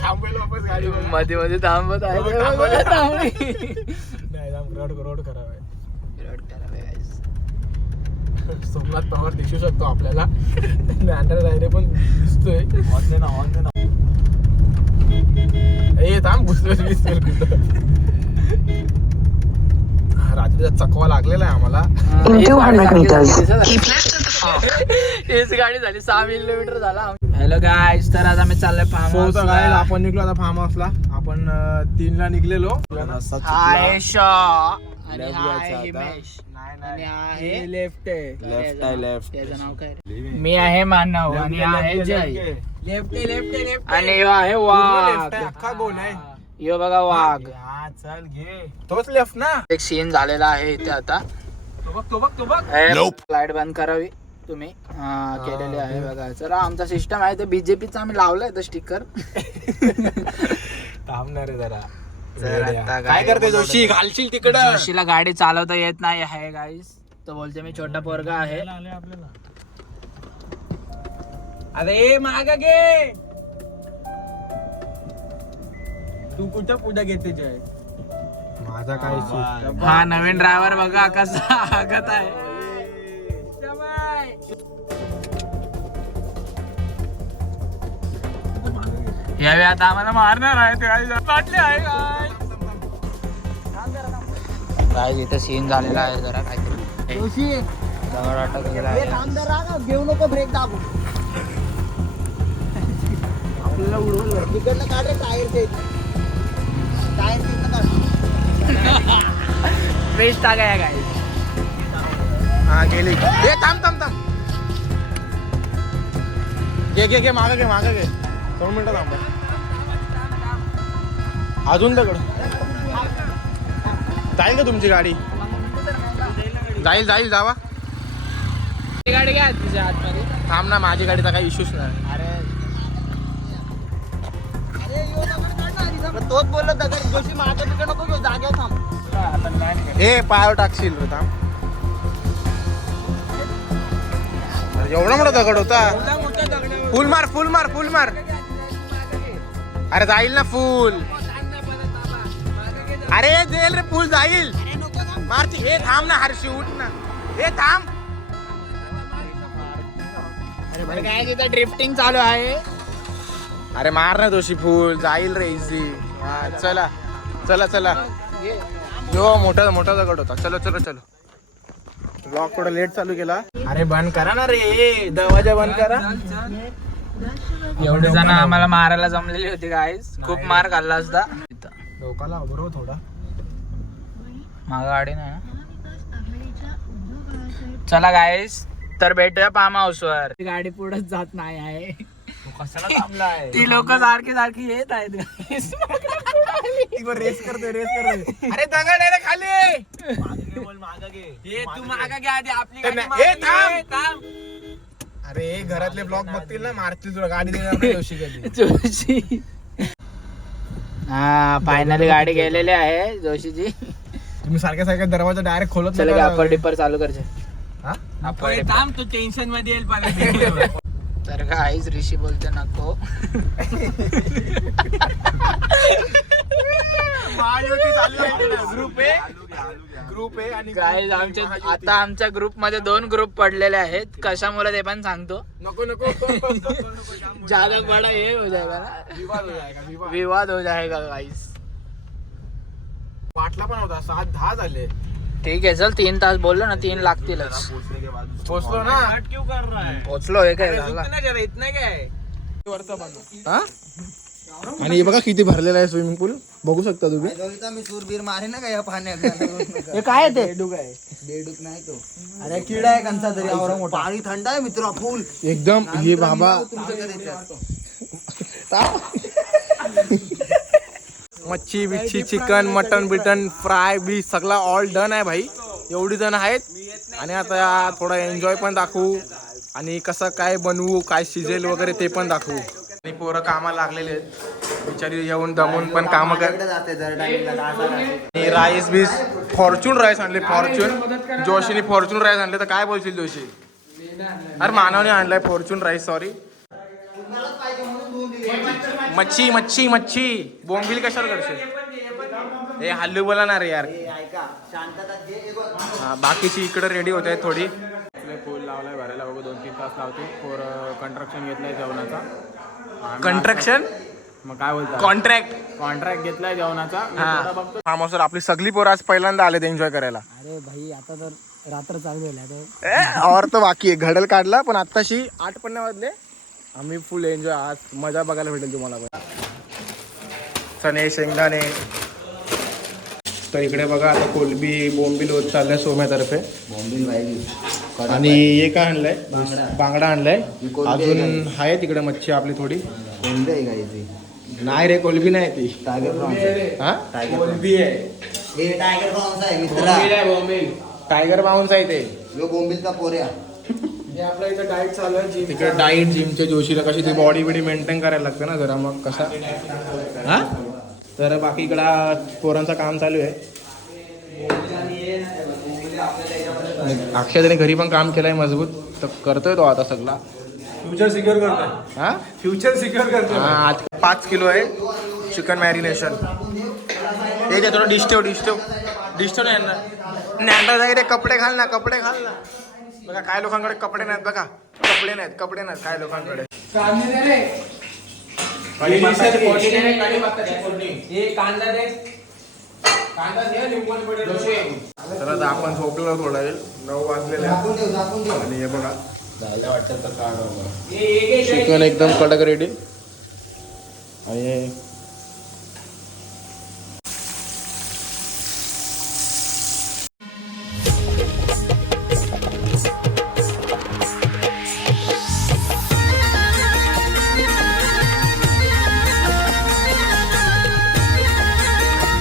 थांबेल वापस गाडी मध्ये मध्ये थांबत आहे. रोड खराब आहे. सोमनाथ पवार दिसू शकतो आपल्याला. अंडर जायरे पण दिसतोय. ए थांब घुसलं कुठं. रात्रीचा चकवा लागलेला आहे आम्हाला. हेच गाडी झाली 6 किलोमीटर झाला. हॅलो गाईज, तर आज आम्ही चाललोय फार्म हाऊस. आपण निघलो आता फार्म हाऊसला. आपण 3 ला निघलेलो. हाय शॉ आणि हाय हिमेश आणि आहे लेफ्ट त्याचं नाव काय? मी आहे मानव आणि आहे जय. लेफ्ट आणि यो आहे वाघ. अख्खा गोल आहे. यो बघा वाघ. चल घे. तोच लेफ्ट ना. एक सीन झालेला आहे इथे आता. तो बघ लाईट बंद करावी तुम्ही. केलेली आहे बघा. चला आमचा सिस्टम आहे. तर बीजेपीचा आम्ही लावलाय तर स्टिकर. थांबणार आहे जरा. काय करते जोशी? घालशील तिकडं. जोशीला गाडी चालवता येत नाही आहे गाईस. तो बोलते मी छोटा पोरगा आहे. अरे मागा घे. तू कुठं पुढे घेते जय? माझा काय हा नवीन ड्रायव्हर बघा कसा आगत आहे. यावेळी आता आम्हाला मारणार आहे. काय इथं सीन झालेला आहे जरा काहीतरी. दगड अटकलेला आहे. घेऊ नको ब्रेक दाबू. आपल्याला उडवलं. तिकडनं काढ रे टायर ते. टायर तिकडनं काढ. बेस्ट टाका आहे काय. हा गेली. ए थांब घे मागं घे 2 मिनिटं थांब. अजून दगड जाईल का तुमची गाडी? जाईल जावा. गाडी घ्या तुझ्या आतमध्ये. थांब ना, माझी गाडीचा काही इश्यूच नाही. अरे तोच बोललो दगड. जोशी माझ्या तिकडे नको घेऊ. जागेवर थांब. ए पायावर टाकशील रे. थांब. एवढा मोठा दगड होता. फुल मार. अरे जाईल ना फुल. अरे जेल रे फुल जाईल. मारची. हे थांब ना हर्षी, उठ ना. हे थांब. अरे काय तिथं ड्रिफ्टिंग चालू आहे. अरे मार ना जोशी, फुल जाईल रे इझी. चला. जो मोठा दगड होता. चलो. ब्लॉग थोडा लेट चालू केला. अरे बंद करा ना रे, दरवाजा बंद करा. एवढे जण आम्हाला मारायला जमलेली होती गाईस. खूप मार खाल्ला असता. डोकाला बरोबर थोडा. माग गाडी नाही. चला गाईस, तर भेटूया फार्म हाऊस वर. गाडी पुढेच जात नाही आहे. कशाला थांबलाय? ती लोक सारखी येत आहेत. रेस करते. अरे दगड आहे रे खाली. तू मागा घ्या आधी आपली थांब. अरे घरातले ब्लॉग बघतील ना, मारतील तुला. गाडी देणार नाही जोशी कधी. जोशी. हा फायनली गाडी गेलेली आहे जोशीची. तुम्ही सारख्या दरवाजा डायरेक्ट खोलत चला अपर डिपर चालू करचे. तू टेन्शन मध्ये येईल. तर काहीच ऋषी बोलते नको. ग्रुप आहे आणि गाईज आता आमच्या ग्रुप मध्ये 2 ग्रुप पडलेले आहेत. कशामुळे ते पण सांगतो. नको ज्यादा बडा हे हो जाएगा ना, विवाद हो जाएगा गाईज. वाटला पण होता 7-10 झाले. ठीक आहे चल, 3 तास बोललो ना, 3 लागतीलच. पोचलो ना. पोचलो हे काय झालं. आणि बघा किती भरलेला आहे स्विमिंग पूल. बघू शकता तुम्ही. मी सूरबीर मारे ना का या पाण्यात. हे काय ते बेडूक नाही तो. अरे किडा आहे कंचा तरी. पाणी थंड आहे मित्र. फुल एकदम. हे बाबा मच्छी बिच्छी, चिकन, मटन फ्राय बी सगळा ऑल डन आहे भाई. एवढी जण आहेत. आणि आता थोडा एन्जॉय पण दाखवू आणि कसं काय बनवू, काय शिजेल वगैरे ते पण दाखवू. आणि पोरं कामाला लागलेले आहेत बिचारी. येऊन दमून पण काम कर. राईस बीस फॉर्च्यून राईस आणले. जोशीने फॉर्च्यून राईस आणले. तर काय बोलशील जोशी? अरे मानवने आणलाय फॉर्च्यून राईस, सॉरी. मच्छी मच्छी मच्छी बोंबील कशाला करशील? हे हल्लू बोला ना रे यार. हा, बाकीची इकडे रेडी होत आहे थोडी. फुल लावलाय भरायला बघू 2-3 तास लावतो. फोर कंट्रक्शन घेतलाय जेवणाचा. कंट्रक्शन मग काय बोलतात, कॉन्ट्रॅक्ट घेतलाय जेवणाचा. फार्म हाऊसवर आपली सगळी पोरं आज पहिल्यांदा आले एन्जॉय करायला. अरे भाई आता तर रात्र चालू झाली. और तर बाकी आहे, घडल काढला पण आत्ताशी 8:50 वाजले. आम्ही फुल एन्जॉय, आज मजा बघायला भेटेल तुम्हाला पण. चणे शेंगदाणे. तर इकडे बघा आता कोलबी बोंबील होत चाललंय सोम्यातर्फे. आणि हे काय आणलंय, बांगडा आणलाय. अजून आहे तिकडे मच्छी आपली थोडी. नाही रे कोलबी नाही ती, टायगर बाउन्स आहे ते. बोंबीलचा पोऱ्या. आपल्या इथं डाईट चालू आहे. तिकडे डाईट जिमच्या जोशीला कशी ती बॉडी बिडी मेंटेन करायला लागतं ना जरा, मग कसा. हा तर बाकी इकडं पोरांचं काम चालू आहे. अक्षयने घरी पण काम केलंय मजबूत, तर करतोय तो आता सगळा. फ्युचर सिक्युअर करतोय. हा फ्युचर सिक्युअर करतोय. हा, आज 5 किलो आहे चिकन मॅरिनेशन. हे जे थोडं डिस्टव नाही आणणार जाईल रे. कपडे घाल ना. बघा काय लोकांकडे कपडे नाहीत, बघा कपडे नाहीत काय लोकांकडे. तर आता आपण झोपलो थोडा वेळ, 9 वाजलेले आणि हे बघा झालं वाटतं तर काढ. चिकन एकदम कडक रेडी. आणि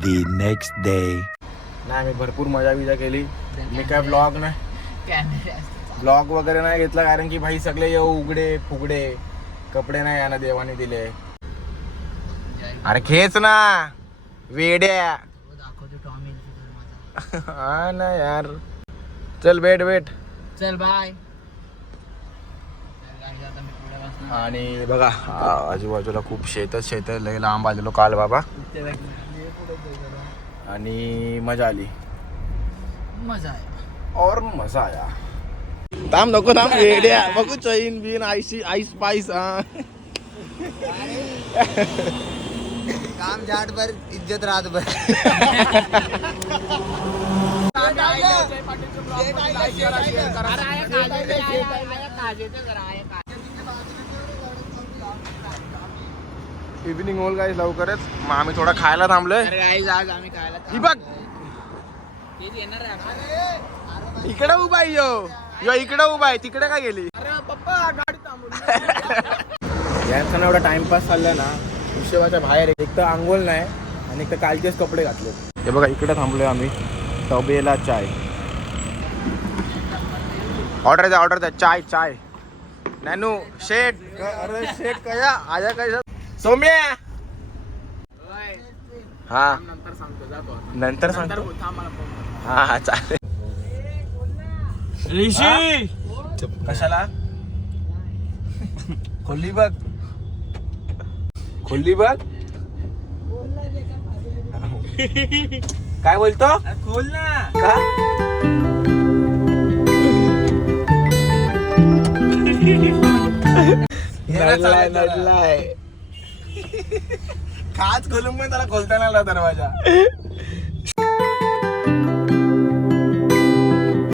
The next day. नाही, मी भरपूर मजा केली. मी काय ब्लॉग वगैरे नाही घेतला, कारण की भाई सगळे उघडे फुगडे कपडे नाही याना देवाने दिले. अरे खेच ना वेड्या. हा ना यार. चल भेट. चल बाय. आणि बघा आजूबाजूला खूप शेत लय लांब आलेलो काल बाबा. आणि मजा आली. और मजा आया. थांब नको वेड्या बघू चैन बिन आईस पाईस. काम झाट भर इज्जत रात भर. इव्हिनिंग होल गाईज लवकरच. मग आम्ही थोडा खायला थांबलोय. आज आम्ही खायला ही बघ इकडे उभा आहे यो इकडे उभा आहे, तिकडे काय गेली. यांचा एवढा टाइमपास चाललाय ना हिशोबाच्या बाहेर. एक तर आंघोळ नाही आणि एक तर कालचेच कपडे घातले. हे बघा इकडे थांबलोय आम्ही. तबेला चाय. ऑर्डर द्या चाय. नॅनू शेट. अरे शेट कया आजा काय सौम्या. हा नंतर सांगतो. हा चालेल. ऋषी कशाला खोली बघ काय बोलतो. खोल ना का. नडलाय. खाच खोलून पण त्याला खोलता नाही आला दरवाजा.